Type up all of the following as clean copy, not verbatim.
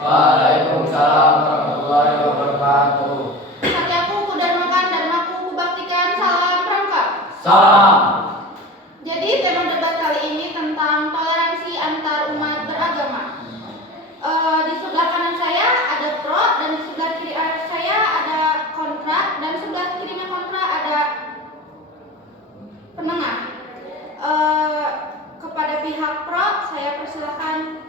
Waalaikumsalam warahmatullahi wabarakatuh. Satyaku kudarmakan dharmaku kubaktikan, salam pramuka. Salam. Jadi tema debat kali ini tentang toleransi antar umat beragama. Di sebelah kanan saya ada pro dan di sebelah kiri saya ada kontra dan sebelah kirinya kontra ada penengah. Kepada pihak pro saya persilakan.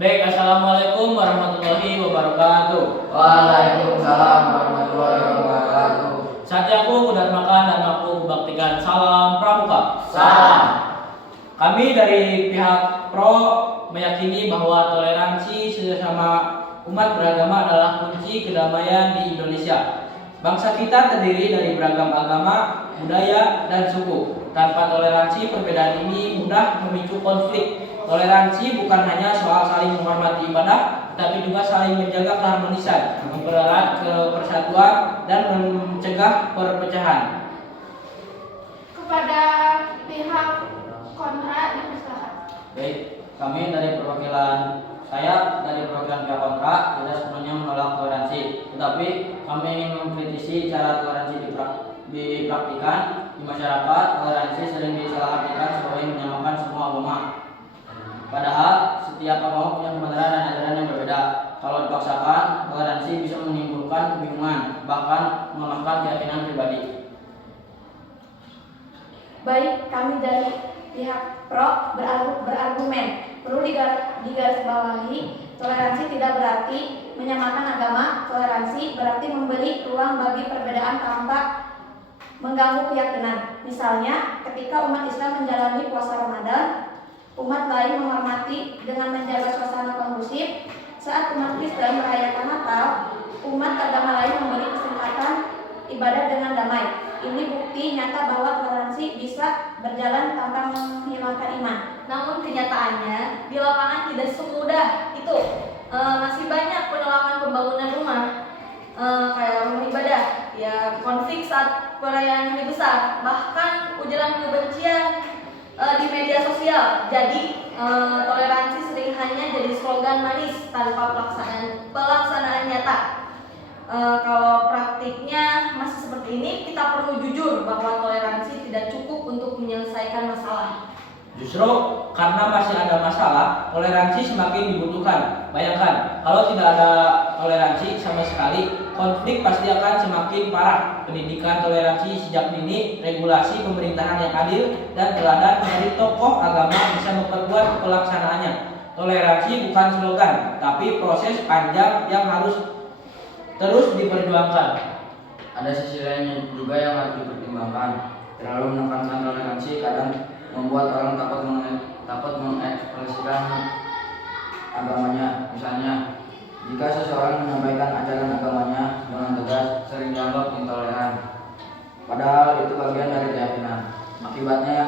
Baik, assalamualaikum warahmatullahi wabarakatuh. Waalaikumsalam warahmatullahi wabarakatuh. Satyaku kudarmakan dharmaku kubaktikan, salam pramuka. Salam. Kami dari pihak pro meyakini bahwa toleransi sesama umat beragama adalah kunci kedamaian di Indonesia. Bangsa kita terdiri dari beragam agama, budaya, dan suku. Tanpa toleransi, perbedaan ini mudah memicu konflik. Toleransi bukan hanya soal saling menghormati ibadah, tetapi juga saling menjaga keharmonisan, mempererat persatuan, dan mencegah perpecahan. Kepada pihak kontra dipersilakan. Baik, kami dari perwakilan pihak kontra tidak sepenuhnya menolak toleransi, tetapi kami ingin mengkritisi cara toleransi dipraktikkan di masyarakat. Toleransi sering disalahartikan sebagai menyamakan semua agama. Padahal setiap agama punya kebenaran dan ajaran yang berbeda. Kalau dipaksakan, toleransi bisa menimbulkan kebingungan, bahkan melemahkan keyakinan pribadi. Baik, kami dari pihak pro berargumen perlu digarisbawahi, toleransi tidak berarti menyamakan agama. Toleransi berarti memberi ruang bagi perbedaan tanpa mengganggu keyakinan. Misalnya, ketika umat Islam menjalani puasa Ramadan, umat lain menghormati dengan menjaga suasana kondusif. Saat umat Kristen merayakan Natal, umat agama lain memberi kesempatan ibadah dengan damai. Ini bukti nyata bahwa toleransi bisa berjalan tanpa menghilangkan iman. Namun kenyataannya di lapangan tidak semudah itu. Masih banyak penolakan pembangunan rumah, kayak rumah ibadah, ya konflik saat perayaan hari besar, bahkan ujaran kebencian di media sosial. Jadi toleransi sering hanya jadi slogan manis tanpa pelaksanaan nyata. Kalau praktiknya masih seperti ini, kita perlu jujur bahwa toleransi tidak cukup untuk menyelesaikan masalah. Justru karena masih ada masalah, toleransi semakin dibutuhkan. Bayangkan, kalau tidak ada toleransi sama sekali, konflik pasti akan semakin parah. Pendidikan toleransi sejak dini, regulasi pemerintahan yang adil, dan teladan dari tokoh agama bisa memperkuat pelaksanaannya. Toleransi bukan slogan, tapi proses panjang yang harus terus diperjuangkan. Ada sisi lain juga yang harus dipertimbangkan. Terlalu menekankan toleransi kadang membuat orang takut mengekspresikan agamanya. Misalnya, jika seseorang menyampaikan ajaran agamanya dengan tegas, sering dianggap intoleran. Padahal itu bagian dari keyakinan. Akibatnya,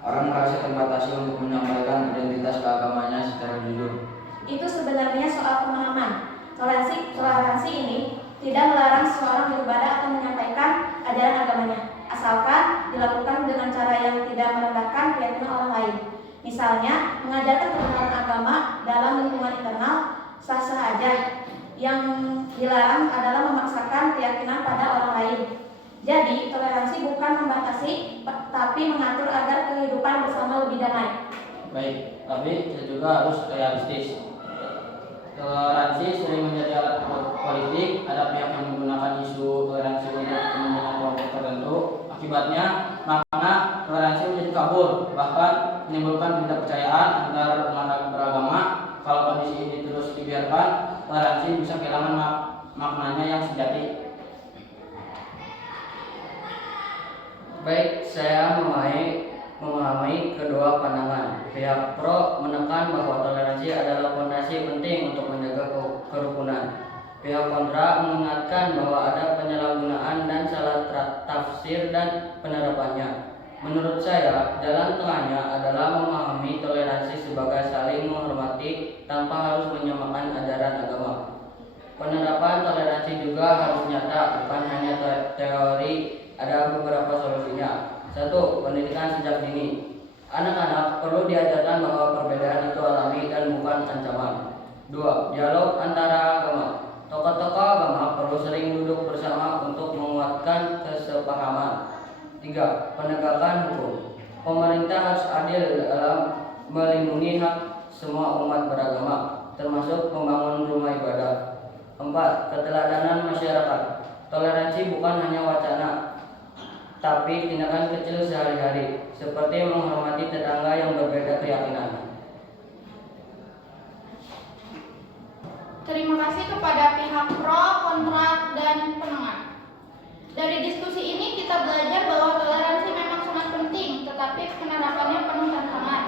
orang merasa terbatasi untuk menyampaikan identitas keagamanya secara jujur. Itu sebenarnya soal pemahaman. Toleransi ini tidak melarang seseorang beribadah atau menyampaikan ajaran agamanya, asalkan dilakukan dengan cara yang tidak merendahkan keyakinan orang lain. Misalnya, mengajarkan kebenaran agama dalam lingkungan internal sah-sah aja. Yang dilarang adalah memaksakan keyakinan pada orang lain. Jadi, toleransi bukan membatasi, tapi mengatur agar kehidupan bersama lebih damai. Baik, tapi kita juga harus realistis. Toleransi sering menjadi alat politik. Ada pihak yang menggunakan isu toleransi untuk kepentingan kelompok tertentu. Akibatnya, makna toleransi menjadi kabur, bahkan menimbulkan ketidakpercayaan antar umat beragama. Kalau kondisi ini terus dibiarkan, toleransi bisa kehilangan maknanya yang sejati. Baik, saya memahami kedua pandangan. Pihak pro menekan bahwa toleransi adalah fondasi penting untuk menjaga kerukunan. Pihak kontra mengingatkan bahwa ada penyalahgunaan dan salah tafsir dan penerapannya. Menurut saya, jalan tengahnya adalah memahami toleransi sebagai saling menghormati tanpa harus menyamakan ajaran agama. Penerapan toleransi juga harus nyata, bukan hanya teori. Ada beberapa solusinya. 1. Pendidikan sejak dini. Anak-anak perlu diajarkan bahwa perbedaan itu alami dan bukan ancaman. 2. Dialog antara agama. Tokoh-tokoh agama perlu sering duduk bersama untuk menguatkan kesepahaman. 3. Penegakan hukum. Pemerintah harus adil dalam melindungi hak semua umat beragama, termasuk membangun rumah ibadah. 4. Keteladanan masyarakat. Toleransi bukan hanya wacana, tapi tindakan kecil sehari-hari, seperti menghormati tetangga yang berbeda keyakinan. Terima kasih kepada pihak pro, kontra, dan penengah. Dari diskusi ini kita belajar bahwa toleransi memang sangat penting, tetapi penerapannya penuh tantangan.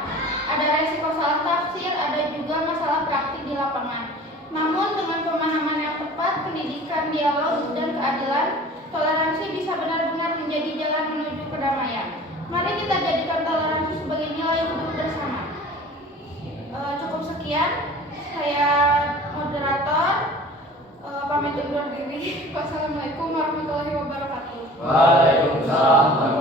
Ada resiko salah tafsir, ada juga masalah praktik di lapangan. Namun dengan pemahaman yang tepat, pendidikan, dialog, dan keadilan, toleransi bisa benar-benar menjadi jalan menuju kedamaian. Mari kita jadikan toleransi sebagai nilai hidup bersama. Cukup sekian, saya moderator, pamit undur diri. Wassalamualaikum warahmatullahi wabarakatuh. Waalaikumsalam.